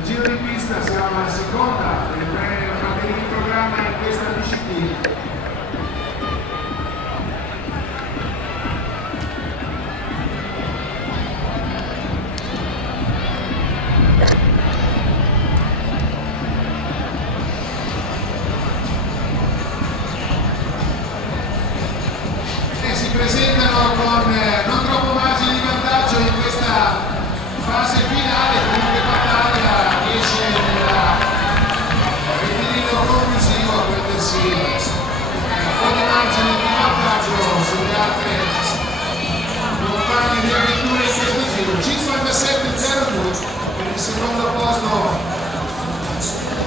Il giro di pista sarà la seconda delle batterie in programma in questa disciplina. Si presentano con non troppo margine di vantaggio in questa fase finale, comunque battaglia riesce nel rettilineo conclusivo a prendersi un po' di margine di vantaggio sulle altre compagne di avventura in questo giro. 57.02 per il secondo posto